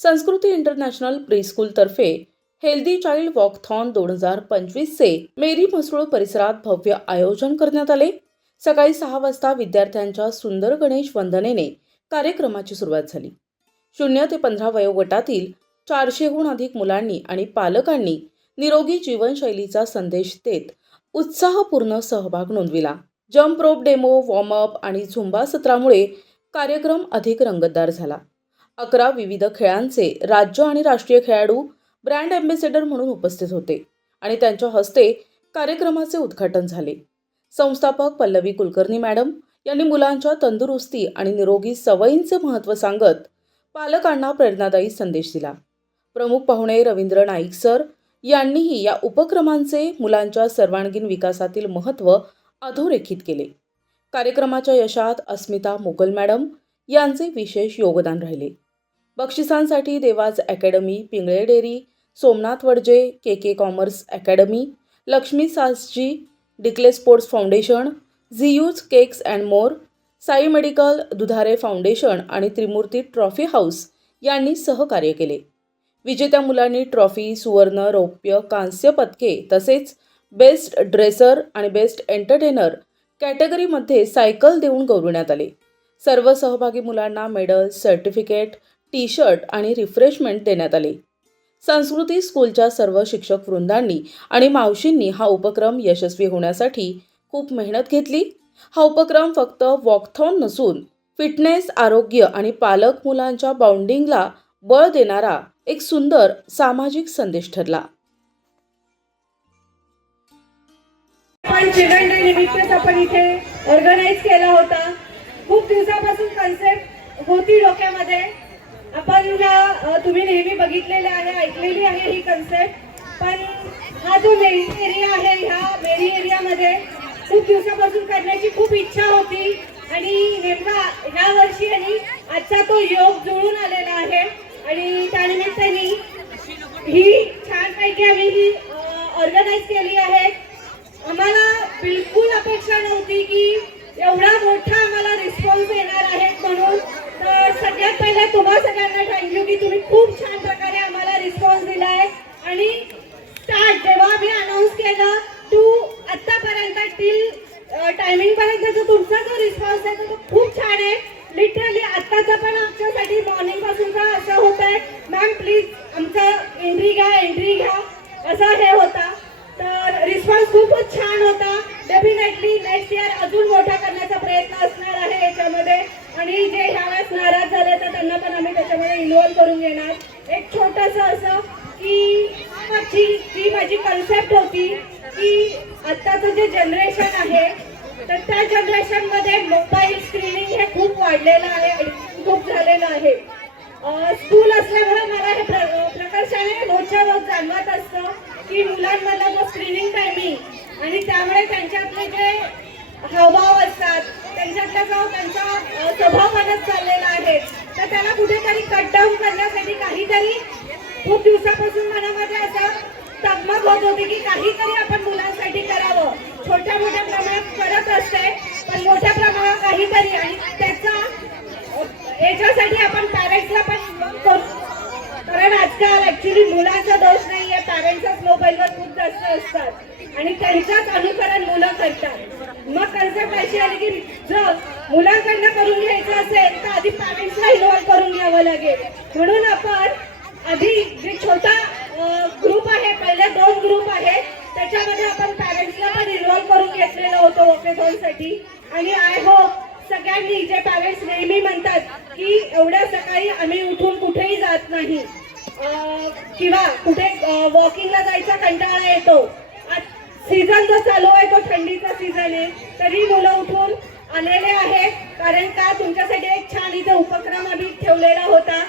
संस्कृती international प्रीस्कूलतर्फे healthy child walkathon 2025चे मेरी म्हसरूळ परिसरात भव्य आयोजन करण्यात आले। सकाळी 6 वाजता विद्यार्थ्यांच्या सुंदर गणेश वंदनेने कार्यक्रमाची सुरुवात झाली। 0 ते 15 वयोगटातील 400हून अधिक मुलांनी आणि पालकांनी निरोगी जीवनशैलीचा संदेश देत उत्साहपूर्ण सहभाग नोंदविला। Jump rope demo, warm up आणि झुंबा सत्रामुळे कार्यक्रम अधिक रंगतदार झाला। 11 विविध खेळांचे राज्य आणि राष्ट्रीय खेळाडू ब्रँड ॲम्बॅसेडर म्हणून उपस्थित होते आणि त्यांच्या हस्ते कार्यक्रमाचे उद्घाटन झाले। संस्थापक पल्लवी कुलकर्णी मॅडम यांनी मुलांच्या तंदुरुस्ती आणि निरोगी सवयींचे महत्त्व सांगत पालकांना प्रेरणादायी संदेश दिला। प्रमुख पाहुणे रवींद्र नाईक सर यांनीही या उपक्रमांचे मुलांच्या सर्वांगीण विकासातील महत्त्व अधोरेखित केले। कार्यक्रमाच्या यशात अस्मिता मोगल मॅडम यांचे विशेष योगदान राहिले। बक्षिसांसाठी देवाज academy, Pingale dairy, Somnath Wadje, K commerce academy, Lakshmi सासजी, डिक्ले स्पोर्ट्स फाउंडेशन, झीयूज cakes and more, Sai medical, Dudhare foundation आणि त्रिमूर्ती ट्रॉफी हाऊस यांनी सहकार्य केले। विजेत्या मुलांनी ट्रॉफी, सुवर्ण, रौप्य, कांस्य पदके तसेच बेस्ट ड्रेसर आणि बेस्ट एंटरटेनर कॅटेगरीमध्ये सायकल देऊन गौरवण्यात आले। सर्व सहभागी मुलांना मेडल, सर्टिफिकेट, टी शर्ट आणि रिफ्रेशमेंट देण्यात आले। संस्कृती स्कूलच्या सर्व शिक्षक वृंदांनी आणि मावशींनी हा उपक्रम यशस्वी होण्यासाठी खूप मेहनत घेतली। हा उपक्रम फक्त वॉकथॉन नसून फिटनेस, आरोग्य आणि पालक मुलांच्या बॉन्डिंगला बळ देणारा एक सुंदर सामाजिक संदेश ठरला। चिल्ड्रन डे निमित्त आपण इथे ऑर्गनाइज केला होता। खूप दिवसापासून कन्सेप्ट होती डोक्यामध्ये। आपण तुम्ही नेहमी बघितलेले आहे, ऐकलेली आहे ही कन्सेप्ट, पण हा जो मेरी एरिया आहे, ह्या मेरी एरियामध्ये खूप दिवसापासून करण्याची खूप इच्छा होती आणि नेमका ह्या वर्षी आणि आजचा तो योग जुळून आलेला आहे आणि त्यानिमित्ताने ही छानपैकी आम्ही ही ऑर्गनाइज केली आहे। आम्हाला बिलकुल अपेक्षा नव्हती की एवढा मोठा आम्हाला रिस्पॉन्स येणार आहे म्हणून। तर सगळ्यात पहिले तुम्हा सगळ्यांना थँक्यू की तुम्ही खूप छान प्रकारे आम्हाला रिस्पॉन्स दिलाय आणि स्टार्ट जेव्हा आम्ही अनाऊन्स केलं टू आतापर्यंत टिल टायमिंग पर्यंतचा तुमचा जो रिस्पॉन्स आहे तो खूप छान आहे। लिटरली आत्ताचा पण आमच्यासाठी मॉर्निंग पासूनचा असं होत आहे, मॅम प्लीज आमचं एंट्री घ्या असं हे होता। तर रिस्पॉन्स खूपच छान होता। डेफिनेटली नेक्स्ट इयर अजून मोठा करण्याचा प्रयत्न असणार आहे याच्यामध्ये आणि जे ह्यावेळेस नाराज झाले तर त्यांना पण आम्ही त्याच्यामध्ये इन्व्हॉल्व करून घेणार। एक छोटंसं असं की जी माझी कन्सेप्ट होती की आत्ताचं जे जनरेशन आहे तर त्या जनरेशनमध्ये मोबाईल स्क्रीनिंग हे खूप वाढलेलं आहे, खूप झालेलं आहे। स्कूल असल्यामुळे मला हे प्रकर्षाने रोजच्या रोज जाणवत असतं की मुलांमधला जो स्क्रीनिंग टायमिंग आणि त्यामुळे त्यांच्यातले जे हावभाव असतात, त्यांच्यातला जो त्यांचा स्वभाव बनत चाललेला आहे, तर त्याला कुठेतरी कट डाऊन करण्यासाठी काहीतरी खूप दिवसापासून मनामध्ये असं तगमग होत होती की काहीतरी आपण मुलांसाठी करावं। छोट्या मोठ्या प्रमाणात करत असते पण मोठ्या प्रमाणात काहीतरी आणि त्याचा याच्यासाठी आपण पॅरेंट्सला पण करू, कारण आजकाल ऍक्च्युली मुलांचा दोष नाहीये, पॅरेंट्सच मोबाईलवर खूप जास्त असतात आणि त्यांचाच अनुकरण मुलं करतात। मग कन्सेप्ट अशी आली की जर मुलांकडनं करून घ्यायचं असेल तर आधी पॅरेंट्सला इन्व्हॉल्व करून घ्यावं लागेल। म्हणून आपण आधी जे छोटा ग्रुप आहे, पहिले 2 ग्रुप आहे, त्याच्यामध्ये आपण पॅरेंट्सला पण इन्व्हॉल्व करून घेतलेलं होतं वॉकेथॉनसाठी आणि आय होप सगळ्यांनी, जे पॅरेंट्स नेहमी म्हणतात की एवढ्या सकाळी आम्ही उठून कुठेही जात नाही किंवा कुठे वॉकिंगला जायचा कंटाळा येतो, सीझन जो चालू आहे तो थंडीचा सीझन आहे, तरी मुलं उठून आलेले आहेत, कारण का तुमच्यासाठी एक छान इथे उपक्रम आम्ही ठेवलेला होता।